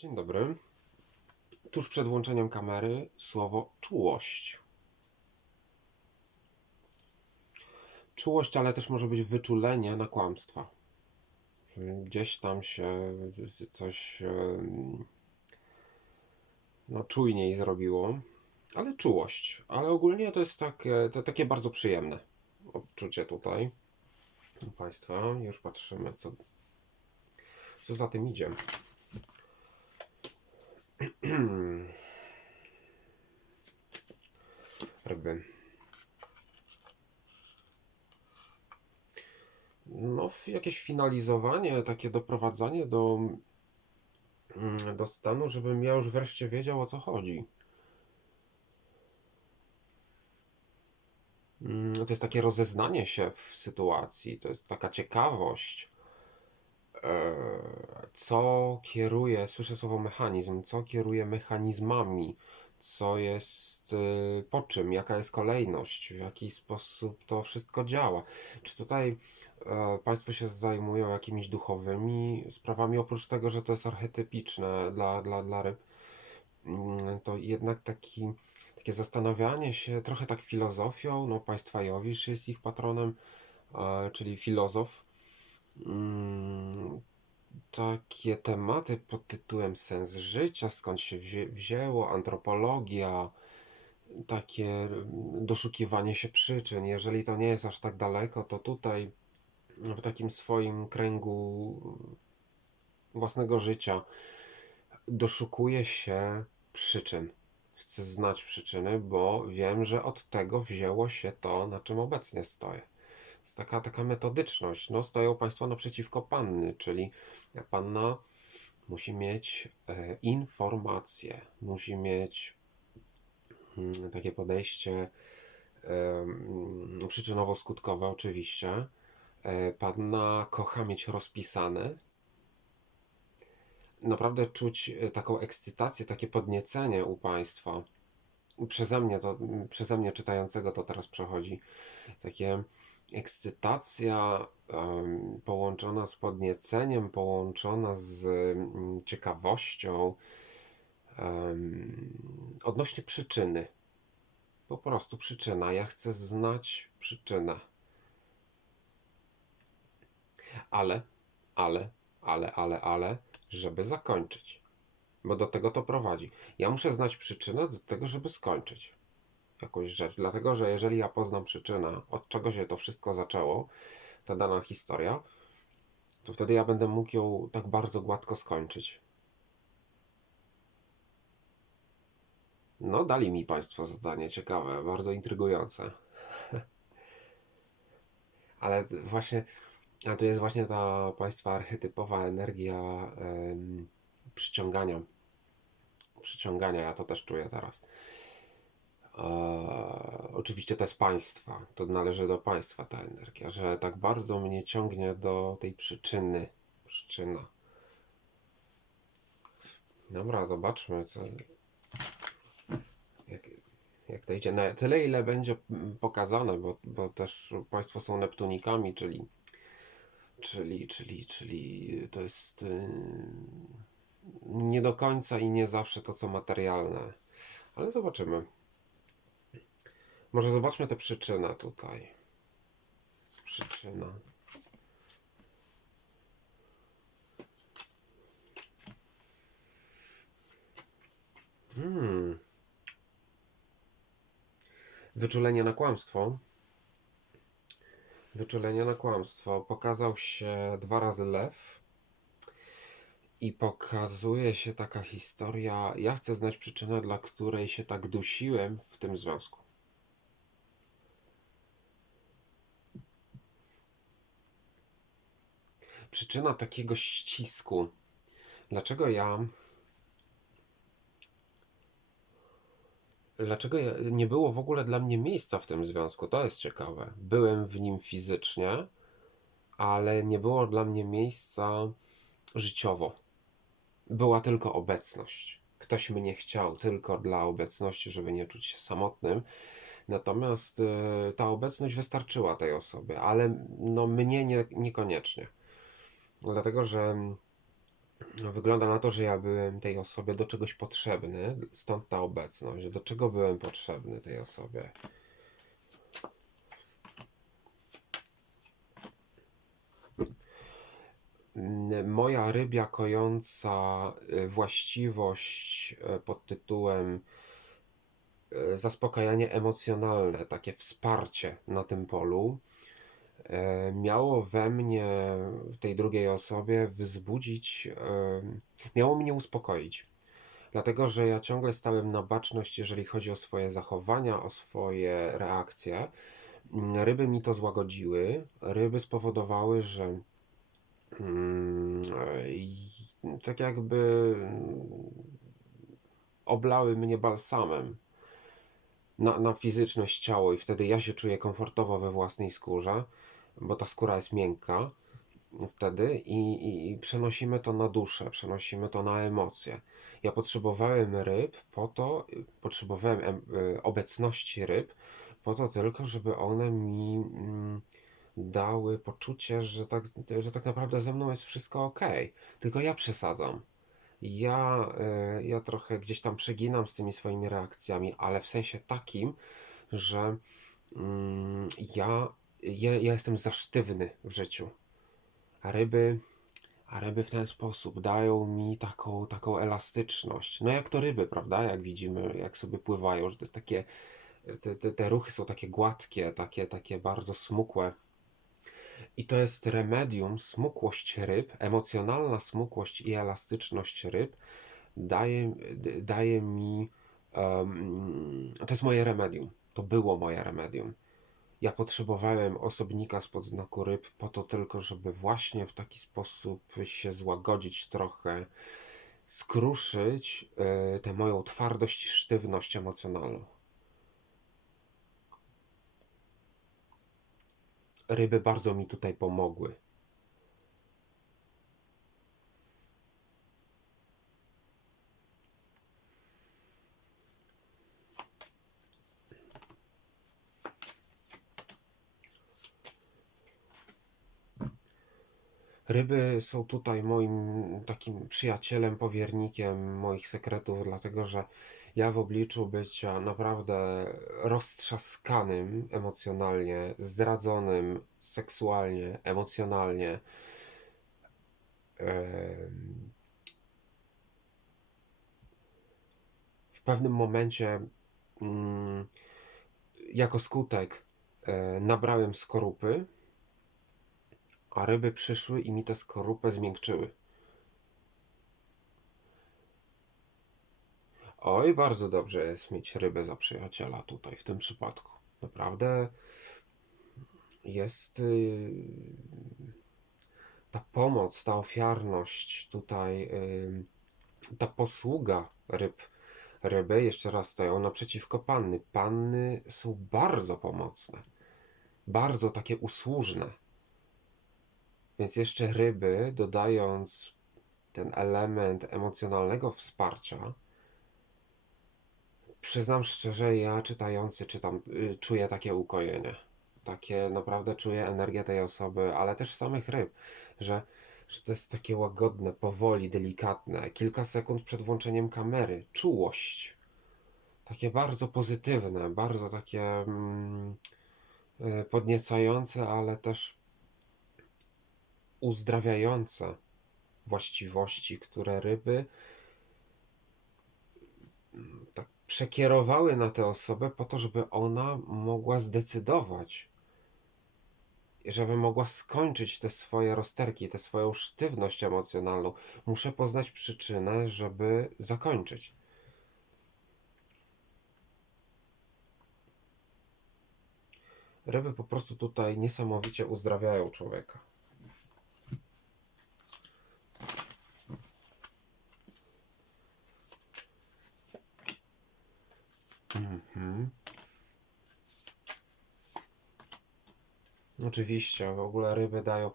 Dzień dobry. Tuż przed włączeniem kamery słowo czułość. Czułość, ale też może być wyczulenie na kłamstwa. Gdzieś tam się coś no, czujniej zrobiło, ale czułość. Ale ogólnie to jest takie, to takie bardzo przyjemne odczucie tutaj. Państwa, już patrzymy, co, co za tym idzie. Ryby. No, jakieś finalizowanie, takie doprowadzanie do, mm, do stanu, żebym ja już wreszcie wiedział o co chodzi. Mm, To jest takie rozeznanie się w sytuacji, to jest taka ciekawość, co kieruje, słyszę słowo mechanizm, co kieruje mechanizmami, co jest e, po czym, jaka jest kolejność, w jaki sposób to wszystko działa. Czy tutaj e, Państwo się zajmują jakimiś duchowymi sprawami, oprócz tego, że to jest archetypiczne dla, dla, dla ryb, mm, to jednak taki, takie zastanawianie się, trochę tak filozofią, no Państwa Jowisz jest ich patronem, e, czyli filozof. Mm, takie tematy pod tytułem sens życia, skąd się wzię wzięło, antropologia, takie mm, doszukiwanie się przyczyn. Jeżeli to nie jest aż tak daleko, to tutaj w takim swoim kręgu własnego życia doszukuję się przyczyn. Chcę znać przyczyny, bo wiem, że od tego wzięło się to, na czym obecnie stoję. Jest taka, taka metodyczność. No, stoją Państwo naprzeciwko panny, czyli panna musi mieć e, informacje, musi mieć mm, takie podejście e, mm, przyczynowo-skutkowe, oczywiście. E, Panna kocha mieć rozpisane. Naprawdę czuć e, taką ekscytację, takie podniecenie u Państwa. Przeze mnie to, przeze mnie czytającego to teraz przechodzi. Takie ekscytacja połączona z podnieceniem, połączona z mm, ciekawością odnośnie przyczyny. Po prostu przyczyna. Ja chcę znać przyczynę. Ale, ale, ale, ale, ale, żeby zakończyć. Bo do tego to prowadzi. Ja muszę znać przyczynę do tego, żeby skończyć jakąś rzecz. Dlatego, że jeżeli ja poznam przyczynę, od czego się to wszystko zaczęło, ta dana historia, to wtedy ja będę mógł ją tak bardzo gładko skończyć. No, dali mi Państwo zadanie ciekawe, bardzo intrygujące. Ale właśnie, a to jest właśnie ta Państwa archetypowa energia przyciągania. Przyciągania, ja to też czuję teraz. Oczywiście to jest państwa, to należy do państwa ta energia, że tak bardzo mnie ciągnie do tej przyczyny. Przyczyna. Dobra, zobaczmy, co, jak, jak to idzie. Na tyle, ile będzie pokazane, bo, bo też Państwo są Neptunikami, czyli, czyli, czyli, czyli to jest yy, nie do końca i nie zawsze to, co materialne. Ale zobaczymy. Może zobaczmy tę przyczynę tutaj. Przyczyna. Hmm. Wyczulenie na kłamstwo. Wyczulenie na kłamstwo. Pokazał się dwa razy lew. I pokazuje się taka historia. Ja chcę znać przyczynę, dla której się tak dusiłem w tym związku. Przyczyna takiego ścisku. Dlaczego ja. Dlaczego ja, nie było w ogóle dla mnie miejsca w tym związku? To jest ciekawe. Byłem w nim fizycznie, ale nie było dla mnie miejsca życiowo. Była tylko obecność. Ktoś mnie chciał tylko dla obecności, żeby nie czuć się samotnym. Natomiast e, ta obecność wystarczyła tej osobie, ale no mnie nie, niekoniecznie. Dlatego, że No, wygląda na to, że ja byłem tej osobie do czegoś potrzebny, stąd ta obecność. Do czego byłem potrzebny tej osobie? Moja rybia kojąca y, właściwość y, pod tytułem y, zaspokajanie emocjonalne, takie wsparcie na tym polu, miało we mnie, tej drugiej osobie, wzbudzić, em, miało mnie uspokoić. Dlatego, że ja ciągle stałem na baczność, jeżeli chodzi o swoje zachowania, o swoje reakcje. Mm, Ryby mi to złagodziły. Ryby spowodowały, że mm, e, tak jakby mm, oblały mnie balsamem na, na fizyczność ciało i wtedy ja się czuję komfortowo we własnej skórze, bo ta skóra jest miękka wtedy i, i, i przenosimy to na duszę, przenosimy to na emocje. Ja potrzebowałem ryb po to, potrzebowałem em, y, obecności ryb po to tylko, żeby one mi mm, dały poczucie, że tak, że tak naprawdę ze mną jest wszystko ok. Tylko ja przesadzam. Ja, y, ja trochę gdzieś tam przeginam z tymi swoimi reakcjami, ale w sensie takim, że mm, ja, ja, ja jestem za sztywny w życiu. A ryby, a ryby w ten sposób dają mi taką, taką elastyczność. No jak to ryby, prawda? Jak widzimy, jak sobie pływają, że to jest takie, te, te, te ruchy są takie gładkie, takie, takie bardzo smukłe. I to jest remedium, smukłość ryb, emocjonalna smukłość i elastyczność ryb daje, daje mi, em, to jest moje remedium. To było moje remedium. Ja potrzebowałem osobnika spod znaku ryb po to tylko, żeby właśnie w taki sposób się złagodzić trochę, skruszyć y, tę moją twardość i sztywność emocjonalną. Ryby bardzo mi tutaj pomogły. Ryby są tutaj moim takim przyjacielem, powiernikiem moich sekretów, dlatego że ja w obliczu bycia naprawdę roztrzaskanym emocjonalnie, zdradzonym seksualnie, emocjonalnie, em, w pewnym momencie mm, jako skutek e, nabrałem skorupy, a ryby przyszły i mi tę skorupę zmiękczyły. Oj, bardzo dobrze jest mieć rybę za przyjaciela tutaj w tym przypadku. Naprawdę jest y, ta pomoc, ta ofiarność tutaj, y, ta posługa ryb, ryby, jeszcze raz stoją naprzeciwko panny. Panny są bardzo pomocne, bardzo takie usłużne. Więc jeszcze ryby, dodając ten element emocjonalnego wsparcia, przyznam szczerze, ja czytający czytam, y, czuję takie ukojenie. Takie naprawdę czuję energię tej osoby, ale też samych ryb, że, że to jest takie łagodne, powoli, delikatne. Kilka sekund przed włączeniem kamery, czułość. Takie bardzo pozytywne, bardzo takie mm, y, podniecające, ale też uzdrawiające właściwości, które ryby tak przekierowały na tę osobę po to, żeby ona mogła zdecydować, żeby mogła skończyć te swoje rozterki, tę swoją sztywność emocjonalną. Muszę poznać przyczynę, żeby zakończyć. Ryby po prostu tutaj niesamowicie uzdrawiają człowieka. Oczywiście, w ogóle ryby dają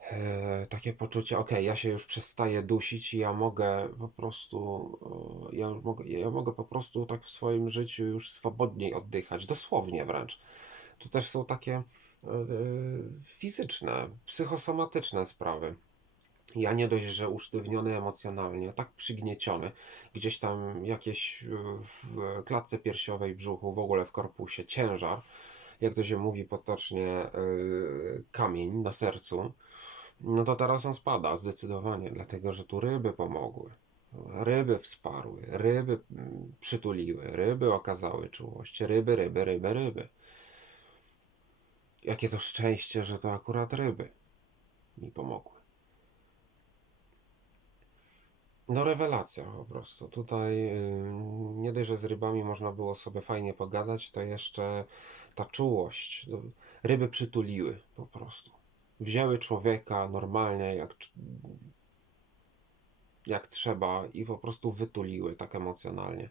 e, takie poczucie, ok, ja się już przestaję dusić i ja mogę po prostu, e, ja mogę, ja mogę po prostu tak w swoim życiu już swobodniej oddychać, dosłownie wręcz. To też są takie e, e, fizyczne, psychosomatyczne sprawy. Ja nie dość, że usztywniony emocjonalnie, tak przygnieciony, gdzieś tam jakieś y, w klatce piersiowej, brzuchu, w ogóle w korpusie, ciężar, jak to się mówi potocznie, y, kamień na sercu, no to teraz on spada zdecydowanie, dlatego że tu ryby pomogły. Ryby wsparły, ryby mm, przytuliły, ryby okazały czułość, ryby, ryby, ryby, ryby. Jakie to szczęście, że to akurat ryby mi pomogły. No rewelacja po prostu. Tutaj yy, nie dość, że z rybami można było sobie fajnie pogadać, to jeszcze ta czułość. No, Ryby przytuliły po prostu. Wzięły człowieka normalnie, jak, jak trzeba i po prostu wytuliły tak emocjonalnie.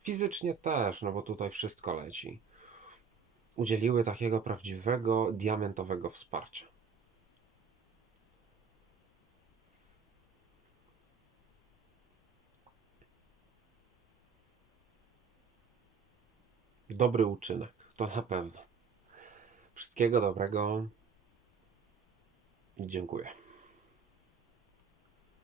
Fizycznie też, no bo tutaj wszystko leci. Udzieliły takiego prawdziwego, diamentowego wsparcia. Dobry uczynek, to na pewno. Wszystkiego dobrego dziękuję.